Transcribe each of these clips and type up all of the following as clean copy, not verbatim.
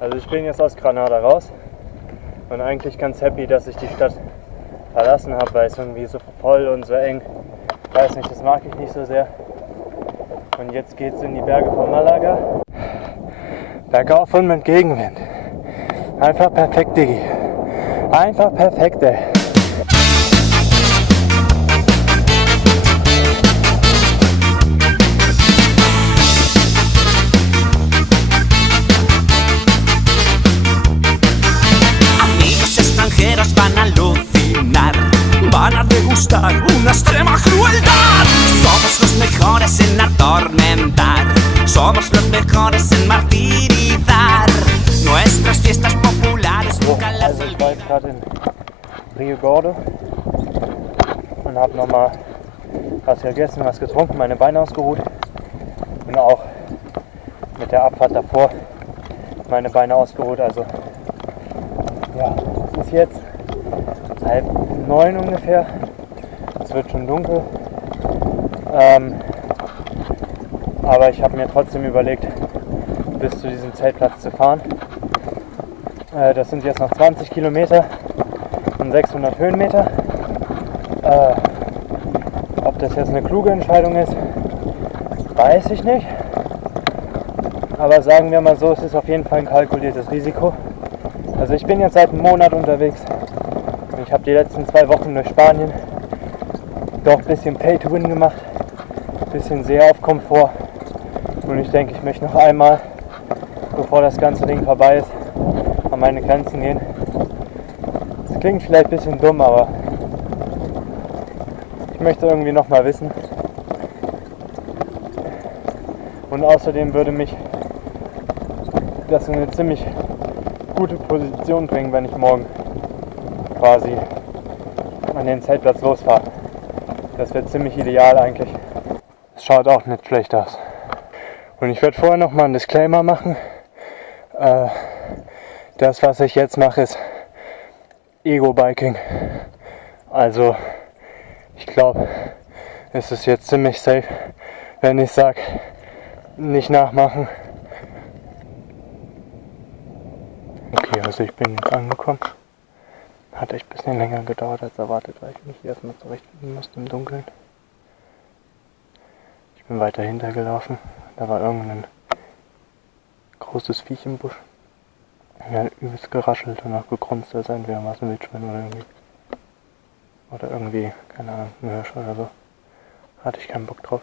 Also ich bin jetzt aus Granada raus und eigentlich ganz happy, dass ich die Stadt verlassen habe, weil es irgendwie so voll und so eng. Ich weiß nicht, das mag ich nicht so sehr. Und jetzt geht's in die Berge von Malaga. Bergauf und mit Gegenwind. Einfach perfekt, Diggi. Einfach perfekt, ey. Amigos extranjeros van a alucinar, van a degustar una extrema crueldad. Somos los mejores en atormentar, somos los mejores en martirizar. Nuestras fiestas populares nunca las Also ich war jetzt gerade in Rio Gordo und habe nochmal was gegessen, was getrunken, meine Beine ausgeruht und auch mit der Abfahrt davor meine Beine ausgeruht. Also ja, es ist jetzt 8:30 ungefähr, es wird schon dunkel, aber ich habe mir trotzdem überlegt, bis zu diesem Zeltplatz zu fahren. Das sind jetzt noch 20 Kilometer und 600 Höhenmeter. Ob das jetzt eine kluge Entscheidung ist, weiß ich nicht. Aber sagen wir mal so, es ist auf jeden Fall ein kalkuliertes Risiko. Also ich bin jetzt seit einem Monat unterwegs. Ich habe die letzten 2 Wochen durch Spanien doch ein bisschen Pay-to-Win gemacht, ein bisschen sehr auf Komfort. Und ich denke, ich möchte noch einmal, bevor das ganze Ding vorbei ist, an meine Grenzen gehen. Das klingt vielleicht ein bisschen dumm, aber ich möchte irgendwie noch mal wissen. Und außerdem würde mich das in eine ziemlich gute Position bringen, wenn ich morgen quasi an den Zeltplatz losfahre. Das wäre ziemlich ideal eigentlich. Es schaut auch nicht schlecht aus. Und ich werde vorher noch mal einen Disclaimer machen. Das, was ich jetzt mache, ist Ego-Biking. Also ich glaube, es ist jetzt ziemlich safe, wenn ich sage, nicht nachmachen. Okay, also ich bin jetzt angekommen. Hat echt ein bisschen länger gedauert als erwartet, weil ich mich erstmal zurechtfinden musste im Dunkeln. Ich bin weiter hintergelaufen. Da war irgendein großes Viech im Busch. Er hat übelst geraschelt und auch gegrunzt, als entweder was ein Wildschwein oder irgendwie, keine Ahnung, ein Hirsch oder so. Hatte ich keinen Bock drauf.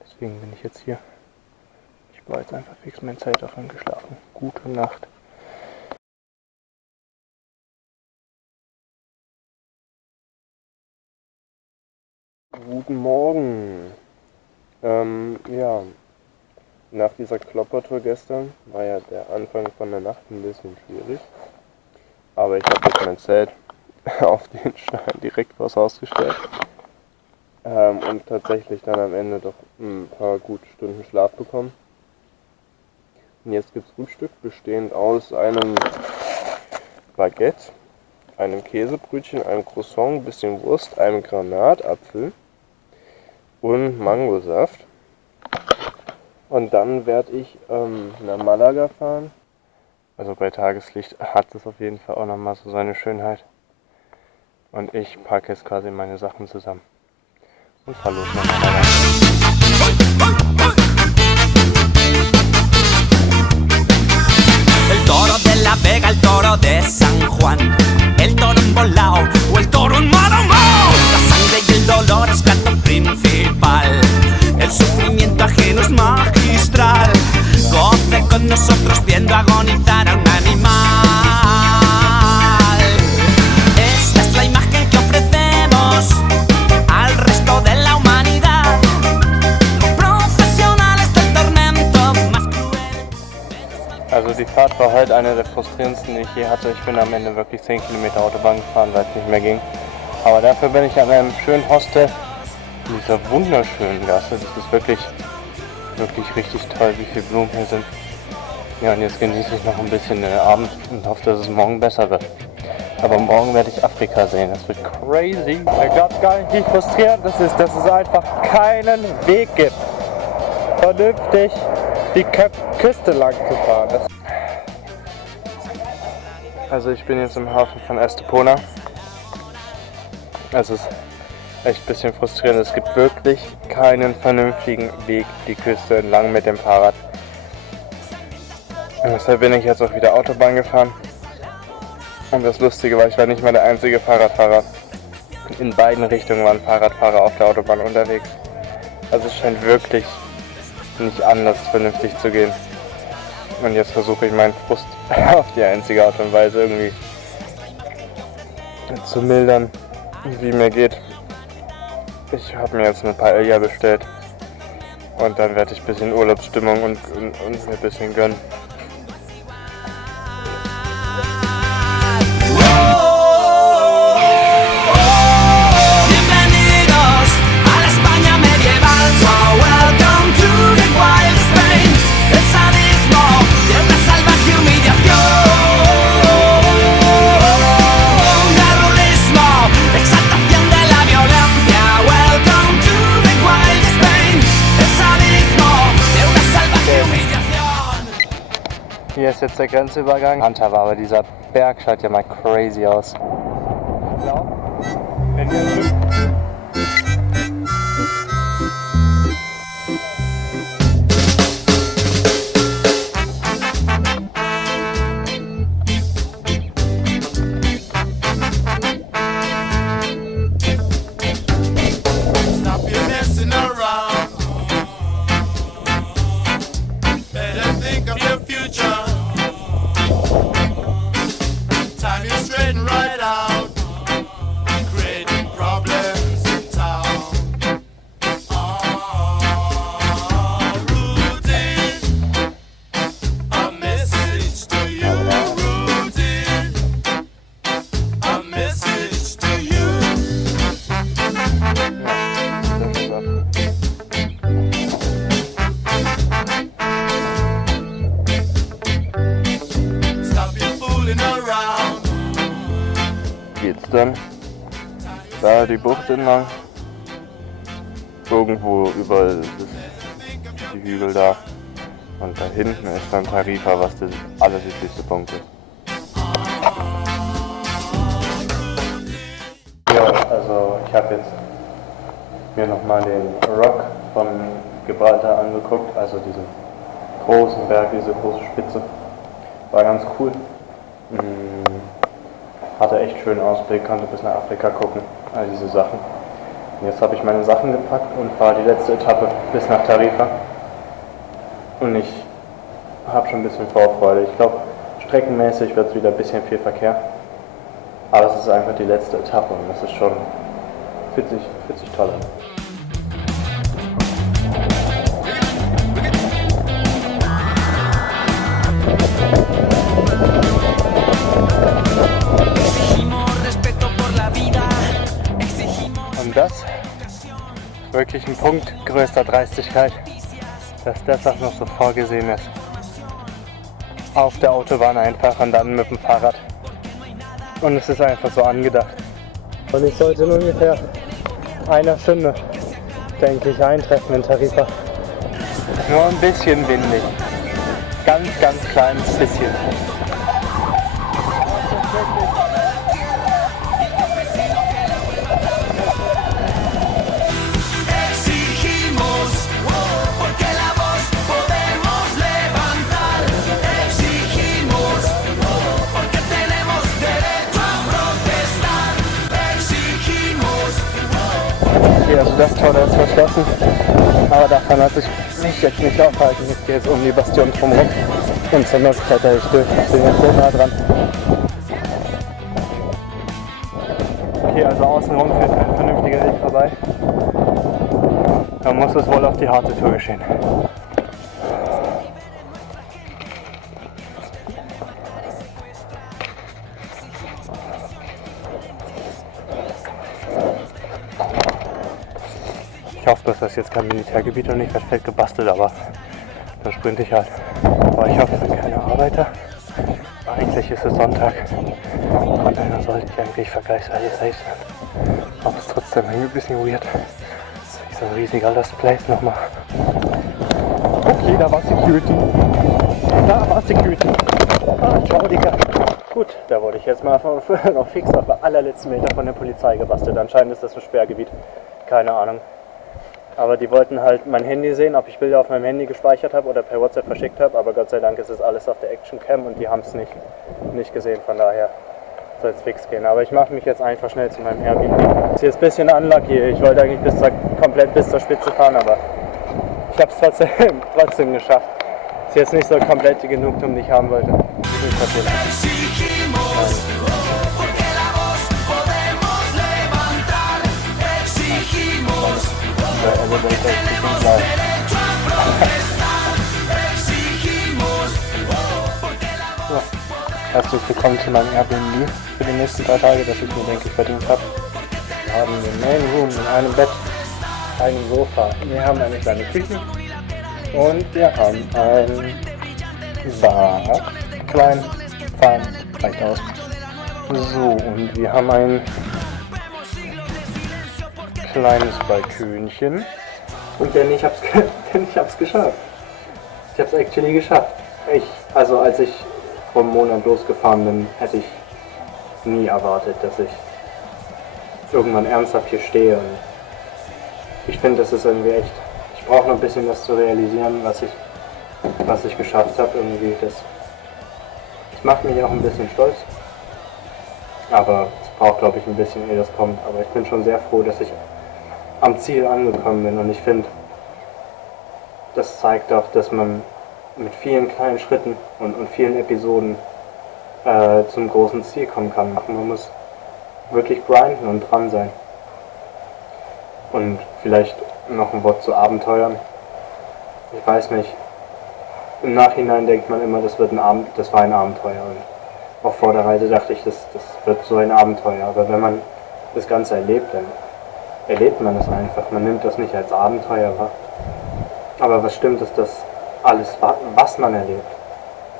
Deswegen bin ich jetzt hier. Ich baue jetzt einfach fix mein Zelt auf und geschlafen. Gute Nacht. Guten Morgen. Ja, nach dieser Kloppertour gestern war ja der Anfang von der Nacht ein bisschen schwierig. Aber ich habe jetzt mein Zelt auf den Stein direkt vors Haus gestellt. Und tatsächlich dann am Ende doch ein paar gute Stunden Schlaf bekommen. Und jetzt gibt es Frühstück, bestehend aus einem Baguette, einem Käsebrötchen, einem Croissant, ein bisschen Wurst, einem Granatapfel und Mangosaft. Und dann werde ich nach Malaga fahren. Also bei Tageslicht hat es auf jeden Fall auch nochmal so seine Schönheit. Und ich packe jetzt quasi meine Sachen zusammen und fahre los nach Malaga. El toro de la Vega, el toro de San Juan, el toro embolao o el toro enmaramao. La sangre y el dolor es plato principal, el sufrimiento ajeno es magistral. Goce con nosotros viendo agonizar a un animal. Esta es la imagen que ofrecemos al resto de la humanidad. Profesionales del tormento más cruel. Also die Fahrt war heute eine der frustrierendsten, die ich je hatte. Ich bin am Ende wirklich 10 Kilometer Autobahn gefahren, weil es nicht mehr ging. Aber dafür bin ich an einem schönen Hostel in dieser wunderschönen Gasse. Das ist wirklich richtig toll, wie viele Blumen hier sind. Ja, und jetzt genieße ich noch ein bisschen den Abend und hoffe, dass es morgen besser wird. Aber morgen werde ich Afrika sehen. Das wird crazy. Ihr glaubt gar nicht, wie frustrierend das ist, dass es einfach keinen Weg gibt, vernünftig die Küste lang zu fahren. Also ich bin jetzt im Hafen von Estepona. Es ist echt ein bisschen frustrierend. Es gibt wirklich keinen vernünftigen Weg die Küste entlang mit dem Fahrrad. Und deshalb bin ich jetzt auch wieder Autobahn gefahren. Und das Lustige war, ich war nicht mal der einzige Fahrradfahrer. In beiden Richtungen waren Fahrradfahrer auf der Autobahn unterwegs. Also es scheint wirklich nicht anders vernünftig zu gehen. Und jetzt versuche ich meinen Frust auf die einzige Art und Weise irgendwie zu mildern, wie mir geht. Ich habe mir jetzt eine Paella bestellt und dann werde ich ein bisschen Urlaubsstimmung und mir ein bisschen gönnen. Hier ist jetzt der Grenzübergang. Hunter war, aber dieser Berg schaut ja mal crazy aus. Ja. Wenn wir geht's dann da die Bucht entlang, irgendwo überall ist die Hügel da und da hinten ist dann Tarifa, was der allersüdlichste Punkt ist. Ja, also ich habe jetzt mir nochmal den Rock von Gibraltar angeguckt, also diesen großen Berg, diese große Spitze, war ganz cool. Hatte echt schönen Ausblick, konnte bis nach Afrika gucken, all diese Sachen. Und jetzt habe ich meine Sachen gepackt und fahre die letzte Etappe bis nach Tarifa. Und ich habe schon ein bisschen Vorfreude. Ich glaube, streckenmäßig wird es wieder ein bisschen viel Verkehr. Aber es ist einfach die letzte Etappe und das ist schon, fühlt sich toll an. Und das ist wirklich ein Punkt größter Dreistigkeit, dass das auch noch so vorgesehen ist. Auf der Autobahn einfach und dann mit dem Fahrrad. Und es ist einfach so angedacht. Und ich sollte in ungefähr einer Stunde, denke ich, eintreffen in Tarifa. Nur ein bisschen windig. Ganz, ganz kleines bisschen. Okay, also das Tor ist verschlossen, aber davon lasse ich mich jetzt nicht aufhalten. Ich gehe jetzt um die Bastion drumherum und zur Not kletter ich durch. Ich bin jetzt so nah dran. Okay, also außenrum führt kein vernünftiger Weg vorbei. Dann muss es wohl auf die harte Tour geschehen. Ich hoffe, dass das jetzt kein Militärgebiet und nicht was fällt gebastelt, aber dann sprinte ich halt. Aber ich hoffe, es sind keine Arbeiter. Eigentlich ist es Sonntag. Von daher sollte ich eigentlich vergleichsweise safe sein. Aber es ist trotzdem irgendwie ein bisschen weird. Das ist so ein riesiger Lost Place nochmal. Okay, da war Security. Da war Security. Ah, ciao, Digga. Gut, da wurde ich jetzt mal noch fix auf den allerletzten Meter von der Polizei gebastelt. Anscheinend ist das ein Sperrgebiet. Keine Ahnung. Aber die wollten halt mein Handy sehen, ob ich Bilder auf meinem Handy gespeichert habe oder per WhatsApp verschickt habe. Aber Gott sei Dank ist es alles auf der Actioncam und die haben es nicht gesehen. Von daher soll es fix gehen. Aber ich mache mich jetzt einfach schnell zu meinem Airbnb. Ist jetzt ein bisschen unlucky. Ich wollte eigentlich komplett bis zur Spitze fahren, aber ich habe es trotzdem geschafft. Ist jetzt nicht so komplett die Genugtuung, die ich haben wollte. Exigimos, porque la voz podemos levantar. Exigimos, tenemos derecho a protestar. Exigimos, porque la voz. Herzlich willkommen zu meinem Airbnb für die nächsten 3 Tage, das ich mir, denke ich, verdient habe. Wir haben den Main Room in einem Bett, einem Sofa. Wir haben eine kleine Küche und wir haben ein Bad. Klein, fein, reicht aus. So, und wir haben ein kleines Balkönchen. Und denn ich hab's geschafft. Ich hab's actually geschafft. Also als ich vor einem Monat losgefahren bin, hätte ich nie erwartet, dass ich irgendwann ernsthaft hier stehe. Und ich finde, das ist irgendwie echt. Ich brauche noch ein bisschen das zu realisieren, was ich geschafft habe. Irgendwie das macht mich auch ein bisschen stolz. Aber es braucht, glaube ich, ein bisschen, ehe das kommt. Aber ich bin schon sehr froh, dass ich am Ziel angekommen bin. Und ich finde, das zeigt auch, dass man mit vielen kleinen Schritten und vielen Episoden zum großen Ziel kommen kann. Man muss wirklich grinden und dran sein. Und vielleicht noch ein Wort zu Abenteuern. Ich weiß nicht, im Nachhinein denkt man immer, das war ein Abenteuer. Und auch vor der Reise dachte ich, das wird so ein Abenteuer. Aber wenn man das Ganze erlebt, dann erlebt man es einfach. Man nimmt das nicht als Abenteuer wahr. Aber was stimmt, ist das alles, was man erlebt.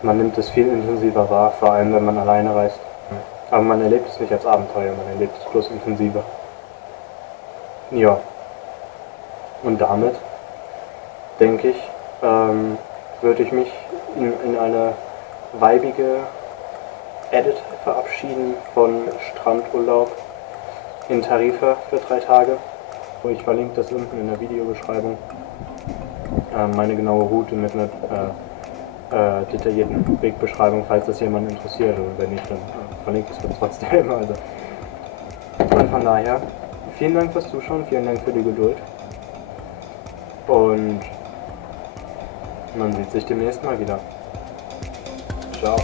Man nimmt es viel intensiver wahr, vor allem wenn man alleine reist. Aber man erlebt es nicht als Abenteuer, man erlebt es bloß intensiver. Ja. Und damit, denke ich, würde ich mich in eine weibige Edit verabschieden von Strandurlaub in Tarifa für 3 Tage. Ich verlinke das unten in der Videobeschreibung. Meine genaue Route mit einer detaillierten Wegbeschreibung, falls das jemand interessiert. Und wenn nicht, dann verlinke ich es trotzdem. Also. Und von daher, vielen Dank fürs Zuschauen, vielen Dank für die Geduld. Und man sieht sich demnächst mal wieder. Ciao.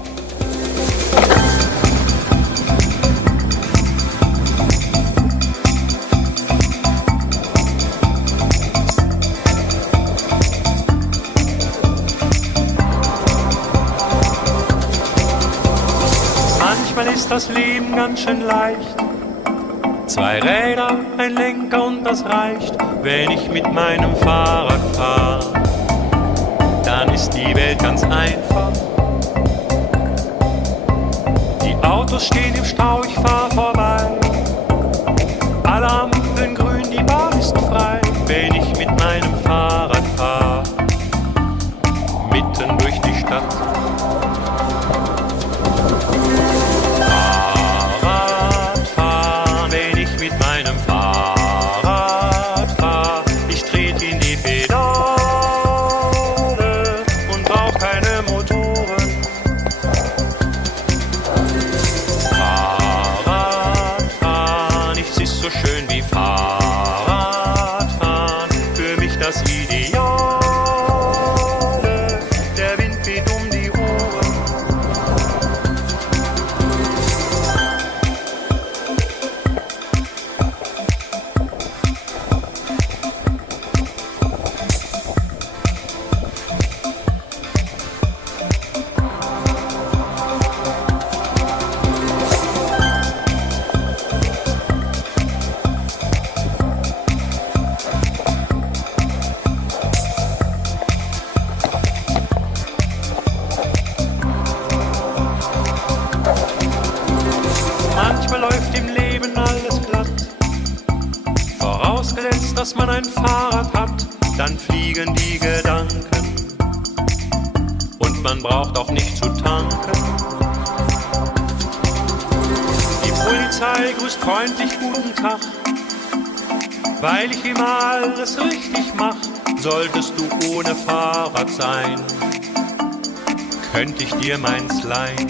Manchmal ist das Leben ganz schön leicht. 2 Räder, ein Lenker und das reicht. Wenn ich mit meinem Fahrrad fahre, dann ist die Welt ganz einfach. Die Autos stehen im Stau, ich fahr vorbei. Alle Ampeln grün, die Bahn ist frei. Wenn ich mit meinem Fahrrad fahr, mitten durch die Stadt. Fahrradfahren, wenn ich mit meinem Fahrrad fahr. Ich trete in die Pedale und brauch keine Motoren. Fahrradfahren, nichts ist so schön wie Fahrradfahren. Für mich das Ideale, der Wind weht um die Ohren. Manchmal läuft im Leben alles glatt. Vorausgesetzt, dass man ein Fahrrad hat, dann fliegen die Gedanken. Und man braucht auch nicht zu tanken. Polizei grüßt freundlich guten Tag. Weil ich immer alles richtig mach, solltest du ohne Fahrrad sein, könnte ich dir meins leihen.